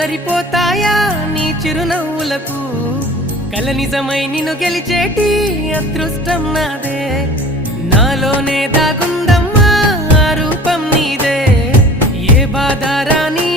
సరిపోతాయా నీ చిరునవ్వులకు కల నిజమై నిన్ను గెలిచేటి అదృష్టం నాదే నాలోనే దాగుందమ్మా ఆ రూపం నీదే ఏ బాధ రాని